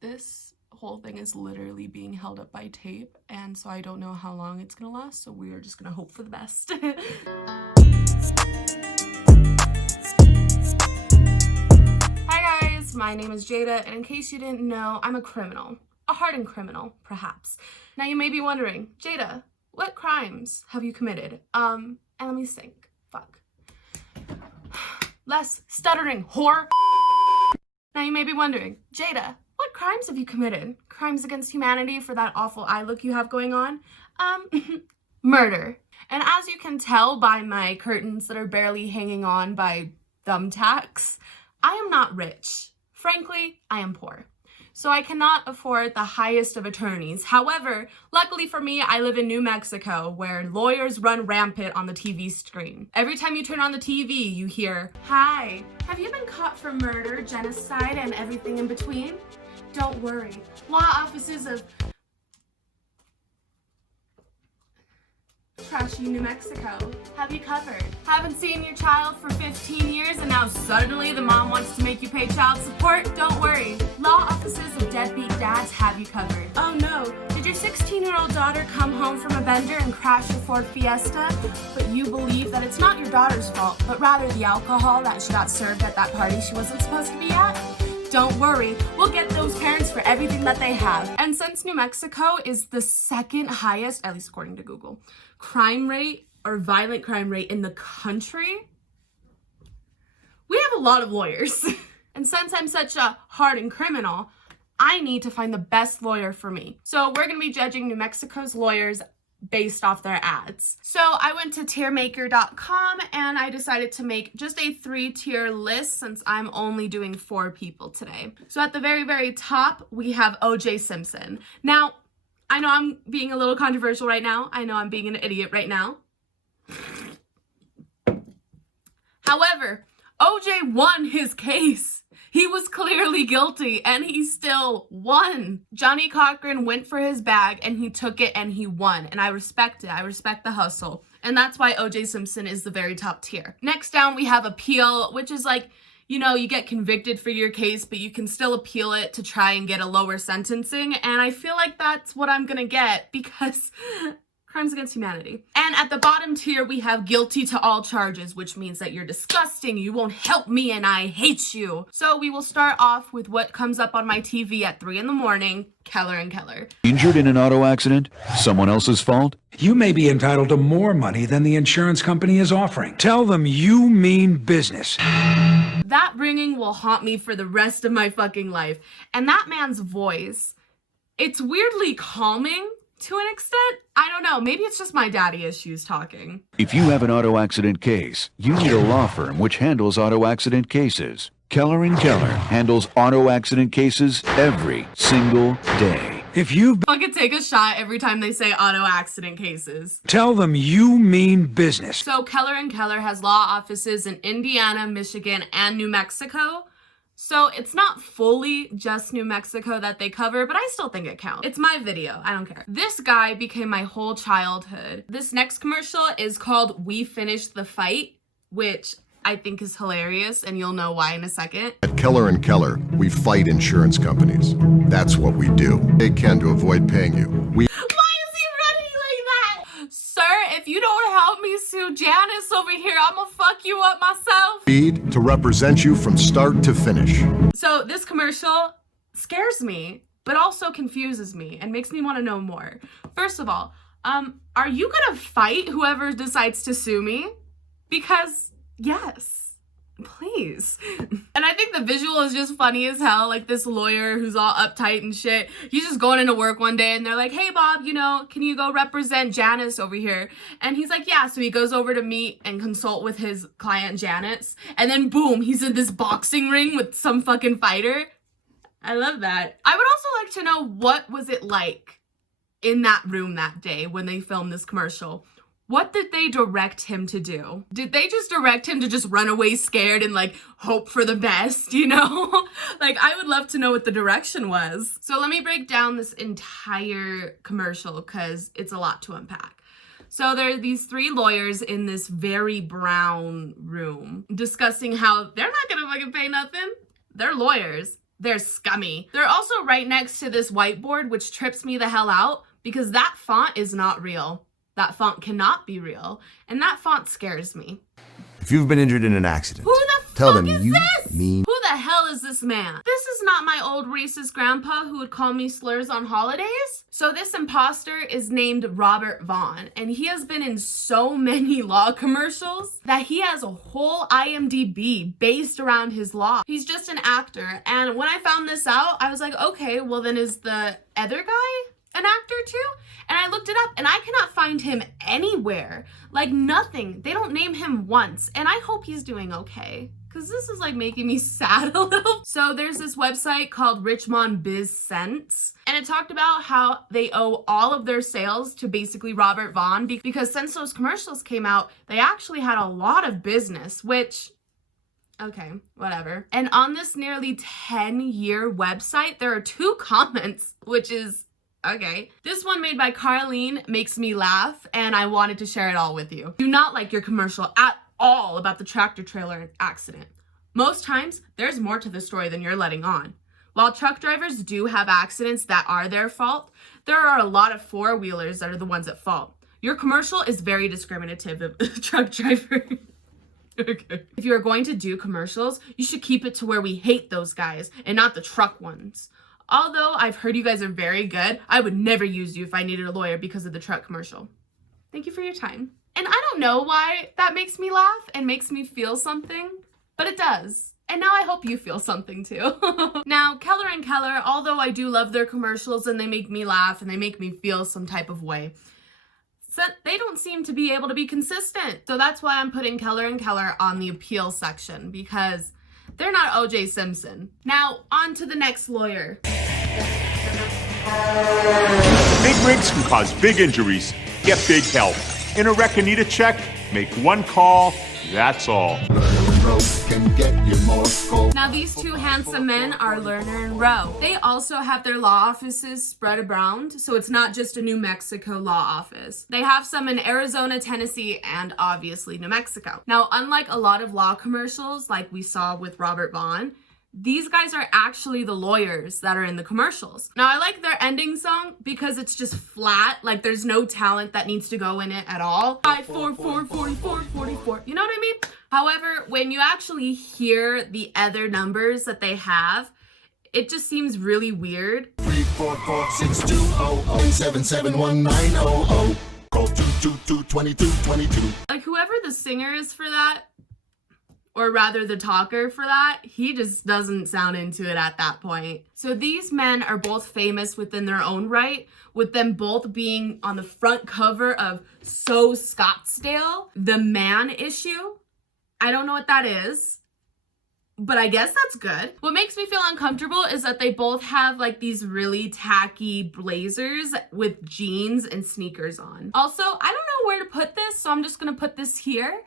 This whole thing is literally being held up by tape, and so I don't know how long it's gonna last, so we are just gonna hope for the best. Hi guys, my name is Jada, and in case you didn't know, I'm a criminal. A hardened criminal, perhaps. Now you may be wondering, Jada, what crimes have you committed? And let me think. Fuck. Less stuttering, whore. Now you may be wondering, Jada, what crimes have you committed? Crimes against humanity for that awful eye look you have going on? Murder. And as you can tell by my curtains that are barely hanging on by thumbtacks, I am not rich. Frankly, I am poor. So I cannot afford the highest of attorneys. However, luckily for me, I live in New Mexico, where lawyers run rampant on the TV screen. Every time you turn on the TV, you hear, "Hi, have you been caught for murder, genocide, and everything in between? Don't worry, law offices of trashy New Mexico have you covered. Haven't seen your child for 15 years and now suddenly the mom wants to make you pay child support? Don't worry, law offices of deadbeat dads have you covered. Oh no, did your 16-year-old daughter come home from a bender and crash your Ford Fiesta? But you believe that it's not your daughter's fault, but rather the alcohol that she got served at that party she wasn't supposed to be at? Don't worry, we'll get those parents for everything that they have." And since New Mexico is the second highest, at least according to Google, crime rate or violent crime rate in the country, we have a lot of lawyers. And since I'm such a hardened criminal, I need to find the best lawyer for me. So we're gonna be judging New Mexico's lawyers based off their ads. So I went to tiermaker.com and I decided to make just a 3-tier list since I'm only doing 4 people today. So at the very, very top, we have O.J. Simpson. Now, I know I'm being a little controversial right now. I know I'm being an idiot right now. However, O.J. won his case. He was clearly guilty and he still won. Johnny Cochran went for his bag and he took it and he won. And I respect it. I respect the hustle. And that's why O.J. Simpson is the very top tier. Next down, we have appeal, which is like, you know, you get convicted for your case, but you can still appeal it to try and get a lower sentencing. And I feel like that's what I'm gonna get because crimes against humanity. And at the bottom tier, we have guilty to all charges, which means that you're disgusting, you won't help me, and I hate you. So we will start off with what comes up on my TV at 3 in the morning, Keller and Keller. Injured in an auto accident? Someone else's fault? You may be entitled to more money than the insurance company is offering. Tell them you mean business. That ringing will haunt me for the rest of my fucking life. And that man's voice, it's weirdly calming to an extent. I don't know, maybe it's just my daddy issues talking. If you have an auto accident case, you need a law firm which handles auto accident cases. Keller & Keller handles auto accident cases every single day. If you Fucking take a shot every time they say auto accident cases. tell them you mean business. So Keller & Keller has law offices in Indiana, Michigan, and New Mexico. So it's not fully just New Mexico that they cover, but I still think it counts. It's my video, I don't care. This guy became my whole childhood. This next commercial is called "We Finished the Fight," which I think is hilarious, and you'll know why in a second. At Keller & Keller, we fight insurance companies. That's what we do. They can to avoid paying you. Why is he running like that? Sir, if you don't help me sue Janice over here, I'm gonna fuck you up myself. Need to represent you from start to finish. So this commercial scares me, but also confuses me and makes me want to know more. First of all, are you gonna fight whoever decides to sue me? Because yes, please. And I think the visual is just funny as hell. Like this lawyer who's all uptight and shit. He's just going into work one day and they're like, "Hey Bob, you know, can you go represent Janice over here?" And he's like, "Yeah." So he goes over to meet and consult with his client Janice. And then boom, he's in this boxing ring with some fucking fighter. I love that. I would also like to know, what was it like in that room that day when they filmed this commercial? What did they direct him to do? Did they just direct him to just run away scared and like hope for the best, you know? Like I would love to know what the direction was. So let me break down this entire commercial because it's a lot to unpack. So there are these 3 lawyers in this very brown room discussing how they're not gonna fucking pay nothing. They're lawyers. They're scummy. They're also right next to this whiteboard, which trips me the hell out because that font is not real. That font cannot be real. And that font scares me. If you've been injured in an accident, Who the tell fuck them is you this? mean... Who the hell is this man? This is not my old racist grandpa who would call me slurs on holidays. So this imposter is named Robert Vaughn, and he has been in so many law commercials that he has a whole IMDb based around his law. He's just an actor, and when I found this out, I was like, okay, well then is the other guy an actor too? And I looked it up and I cannot find him anywhere. Like nothing. They don't name him once. And I hope he's doing okay, because this is like making me sad a little. So there's this website called Richmond Biz Sense, and it talked about how they owe all of their sales to basically Robert Vaughn because since those commercials came out, they actually had a lot of business, which... okay, whatever. And on this nearly 10-year website, there are 2 comments, which is... okay. This one made by Carlene makes me laugh, and I wanted to share it all with you. Do not like your commercial at all about the tractor trailer accident. Most times, there's more to the story than you're letting on. While truck drivers do have accidents that are their fault, there are a lot of four-wheelers that are the ones at fault. Your commercial is very discriminative of truck drivers. Okay. If you are going to do commercials, you should keep it to where we hate those guys and not the truck ones. Although I've heard you guys are very good, I would never use you if I needed a lawyer because of the truck commercial. Thank you for your time. And I don't know why that makes me laugh and makes me feel something, but it does. And now I hope you feel something too. Now, Keller & Keller, although I do love their commercials and they make me laugh and they make me feel some type of way, so they don't seem to be able to be consistent. So that's why I'm putting Keller & Keller on the appeal section, because they're not O.J. Simpson. Now, on to the next lawyer. Big rigs can cause big injuries. Get big help. In a wreck and need a check? Make one call, that's all. Now these 2 handsome men are Lerner and Rowe. They also have their law offices spread around, so it's not just a New Mexico law office. They have some in Arizona, Tennessee, and obviously New Mexico. Now, unlike a lot of law commercials like we saw with Robert Vaughn, these guys are actually the lawyers that are in the commercials. Now, I like their ending song because it's just flat, like there's no talent that needs to go in it at all. 5, 4, 4, 44, 44. You know what I mean? However, when you actually hear the other numbers that they have, it just seems really weird. 344-6200-771-900. Call 222-2222. Like whoever the singer is for that, or rather the talker for that, he just doesn't sound into it at that point. So these men are both famous within their own right, with them both being on the front cover of So Scottsdale, the Man issue. I don't know what that is, but I guess that's good. What makes me feel uncomfortable is that they both have like these really tacky blazers with jeans and sneakers on. Also, I don't know where to put this, so I'm just gonna put this here.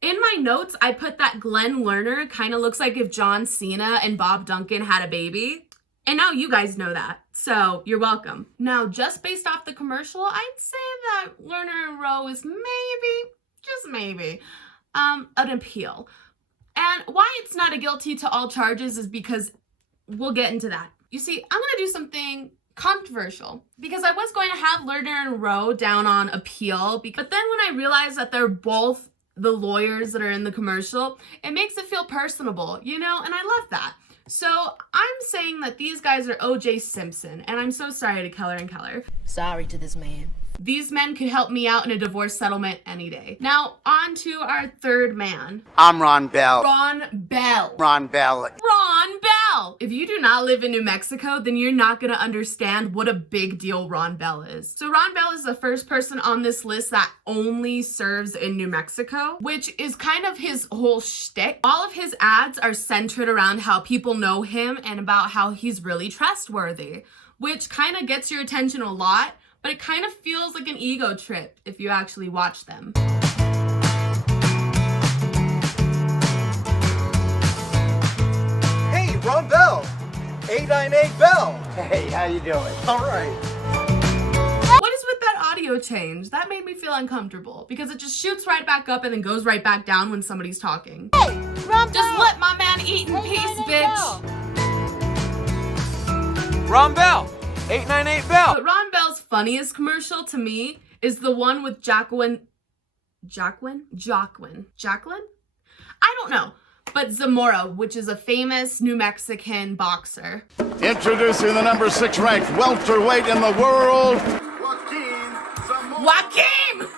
In my notes, I put that Glenn Lerner kind of looks like if John Cena and Bob Duncan had a baby. And now you guys know that, so you're welcome. Now, just based off the commercial, I'd say that Lerner and Rowe is maybe, just maybe, an appeal. And why it's not a guilty to all charges is because we'll get into that. You see, I'm gonna do something controversial because I was going to have Lerner and Rowe down on appeal, but then when I realized that they're both the lawyers that are in the commercial, it makes it feel personable, you know, and I love that. So I'm saying that these guys are O.J. Simpson, and I'm so sorry to Keller & Keller. Sorry to this man. These men could help me out in a divorce settlement any day. Now, on to our third man. I'm Ron Bell. Ron Bell. Ron Bell. Ron Bell! If you do not live in New Mexico, then you're not gonna understand what a big deal Ron Bell is. So Ron Bell is the first person on this list that only serves in New Mexico, which is kind of his whole shtick. All of his ads are centered around how people know him and about how he's really trustworthy, which kind of gets your attention a lot, but it kind of feels like an ego trip if you actually watch them. Hey, Ron Bell! 898 Bell! Hey, how you doing? All right. What is with that audio change? That made me feel uncomfortable because it just shoots right back up and then goes right back down when somebody's talking. Hey, Ron Just Bell! let my man eat in peace, bitch. Ron Bell, 898 Bell. But Ron Bell's funniest commercial to me is the one with Jacqueline? I don't know. But Zamora, which is a famous New Mexican boxer. Introducing the number 6 ranked welterweight in the world, YUKiBeats!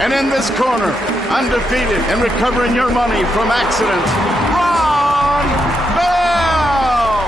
and in this corner, undefeated and recovering your money from accidents, Ron Bell!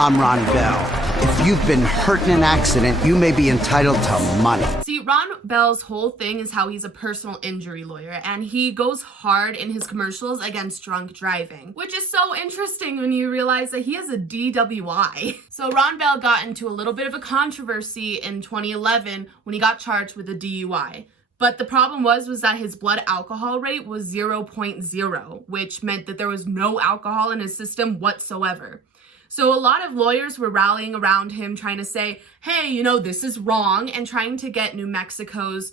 I'm Ron Bell. If you've been hurt in an accident, you may be entitled to money. See, Ron Bell's whole thing is how he's a personal injury lawyer, and he goes hard in his commercials against drunk driving, which is so interesting when you realize that he has a DWI. So Ron Bell got into a little bit of a controversy in 2011 when he got charged with a DUI. But the problem was that his blood alcohol rate was 0.0, which meant that there was no alcohol in his system whatsoever. So a lot of lawyers were rallying around him trying to say, hey, you know, this is wrong, and trying to get New Mexico's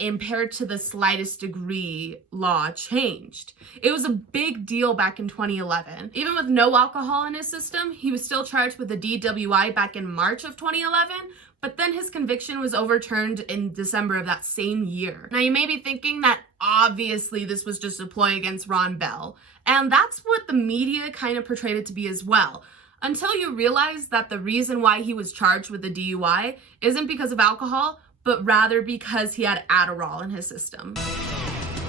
impaired to the slightest degree law changed. It was a big deal back in 2011. Even with no alcohol in his system, he was still charged with a DWI back in March of 2011, but then his conviction was overturned in December of that same year. Now you may be thinking that obviously this was just a ploy against Ron Bell, and that's what the media kind of portrayed it to be as well. Until you realize that the reason why he was charged with a DUI isn't because of alcohol, but rather because he had Adderall in his system.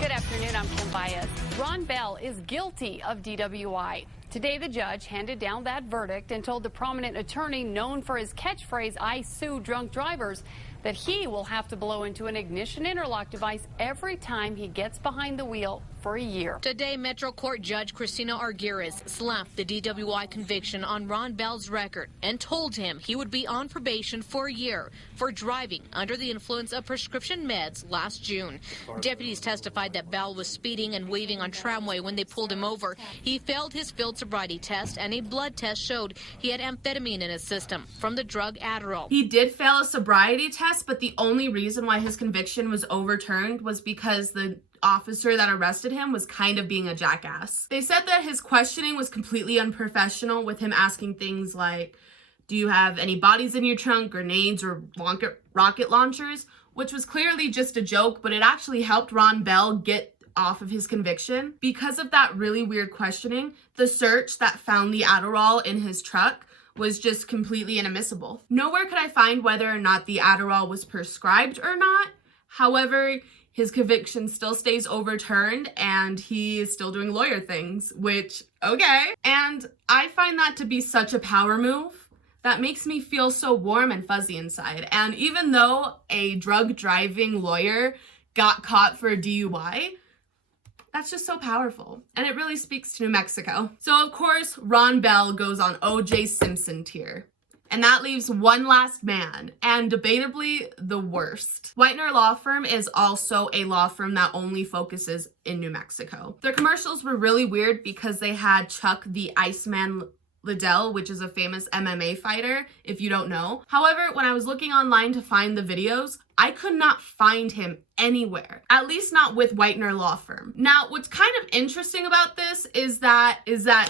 Good afternoon, I'm Kim Baez. Ron Bell is guilty of DWI. Today, the judge handed down that verdict and told the prominent attorney known for his catchphrase, "I sue drunk drivers," that he will have to blow into an ignition interlock device every time he gets behind the wheel for a year. Today, Metro Court Judge Christina Arguelles slapped the DWI conviction on Ron Bell's record and told him he would be on probation for a year for driving under the influence of prescription meds last June. Deputies testified that Bell was speeding and waving on tramway when they pulled him over. He failed his field sobriety test, and a blood test showed he had amphetamine in his system from the drug Adderall. He did fail a sobriety test, but the only reason why his conviction was overturned was because the officer that arrested him was kind of being a jackass. They said that his questioning was completely unprofessional, with him asking things like, do you have any bodies in your trunk, grenades, or rocket launchers? Which was clearly just a joke, but it actually helped Ron Bell get off of his conviction. Because of that really weird questioning, the search that found the Adderall in his truck was just completely inadmissible. Nowhere could I find whether or not the Adderall was prescribed or not. However, his conviction still stays overturned and he is still doing lawyer things, which, okay. And I find that to be such a power move that makes me feel so warm and fuzzy inside. And even though a drug driving lawyer got caught for a DUI, that's just so powerful. And it really speaks to New Mexico. So of course, Ron Bell goes on O.J. Simpson tier. And that leaves one last man, and debatably the worst. Whitner Law Firm is also a law firm that only focuses in New Mexico. Their commercials were really weird because they had Chuck the Iceman Liddell, which is a famous MMA fighter, if you don't know. However, when I was looking online to find the videos, I could not find him anywhere, at least not with Whitner Law Firm. Now, what's kind of interesting about this is that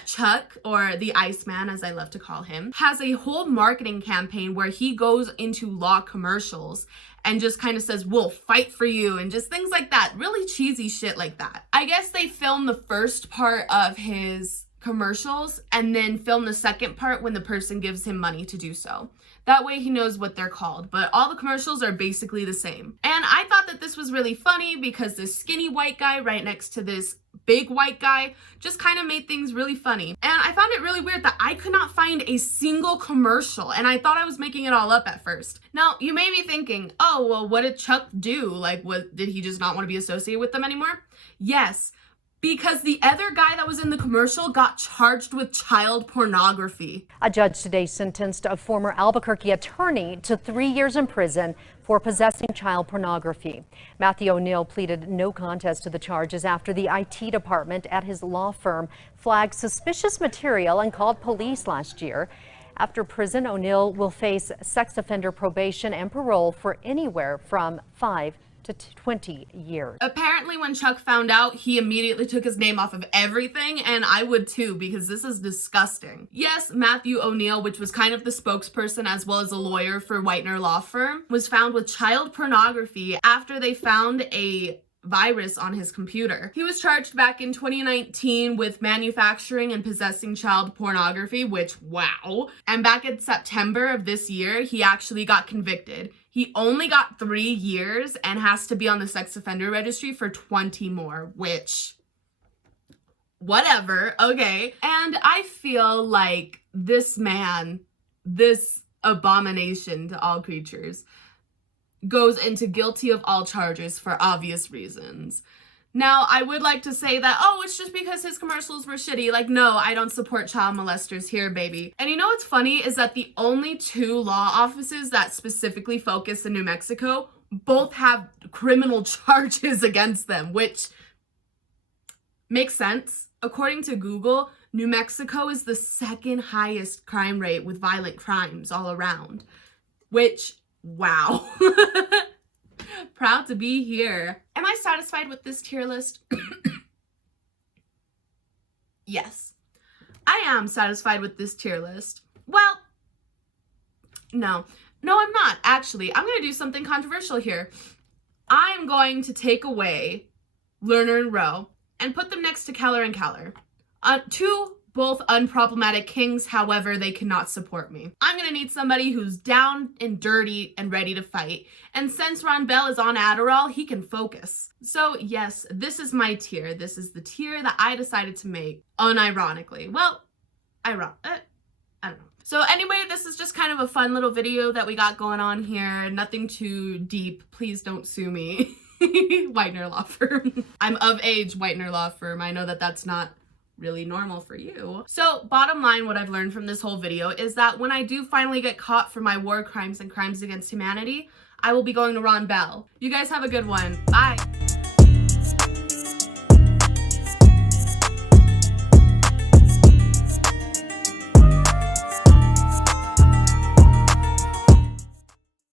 Chuck, or the Iceman as I love to call him, has a whole marketing campaign where he goes into law commercials and just kind of says, we'll fight for you, and just things like that. Really cheesy shit like that. I guess they filmed the first part of his commercials and then film the second part when the person gives him money to do so. That way he knows what they're called, but all the commercials are basically the same. And I thought that this was really funny because this skinny white guy right next to this big white guy just kind of made things really funny. And I found it really weird that I could not find a single commercial, and I thought I was making it all up at first. Now, you may be thinking, oh, well, what did Chuck do? Like, did he just not want to be associated with them anymore? Yes. Because the other guy that was in the commercial got charged with child pornography. A judge today sentenced a former Albuquerque attorney to 3 years in prison for possessing child pornography. Matthew O'Neill pleaded no contest to the charges after the IT department at his law firm flagged suspicious material and called police last year. After prison, O'Neill will face sex offender probation and parole for anywhere from 5 to 20 years. Apparently when Chuck found out, he immediately took his name off of everything, and I would too, because this is disgusting. Yes, Matthew O'Neill, which was kind of the spokesperson as well as a lawyer for Whitner Law Firm, was found with child pornography after they found a virus on his computer. He was charged back in 2019 with manufacturing and possessing child pornography, which, wow. And back in September of this year, he actually got convicted. He only got 3 years and has to be on the sex offender registry for 20 more, which, whatever, okay. And I feel like this man, this abomination to all creatures, goes into guilty of all charges for obvious reasons. Now, I would like to say that, oh, it's just because his commercials were shitty. Like, no, I don't support child molesters here, baby. And you know what's funny is that the only 2 law offices that specifically focus in New Mexico both have criminal charges against them, which makes sense. According to Google, New Mexico is the 2nd highest crime rate with violent crimes all around, which, wow. Proud to be here. Am I satisfied with this tier list? Yes, I am satisfied with this tier list. Well, no, I'm not. Actually, I'm going to do something controversial here. I'm going to take away Lerner and Rowe and put them next to Keller and Keller. 2 both unproblematic kings, however, they cannot support me. I'm gonna need somebody who's down and dirty and ready to fight. And since Ron Bell is on Adderall, he can focus. So yes, this is my tier. This is the tier that I decided to make, unironically. Well, I don't know. So anyway, this is just kind of a fun little video that we got going on here. Nothing too deep. Please don't sue me. Whitner Law Firm. I'm of age, Whitner Law Firm. I know that that's not really normal for you. So bottom line, what I've learned from this whole video is that when I do finally get caught for my war crimes and crimes against humanity, I will be going to Ron Bell. You guys have a good one. Bye.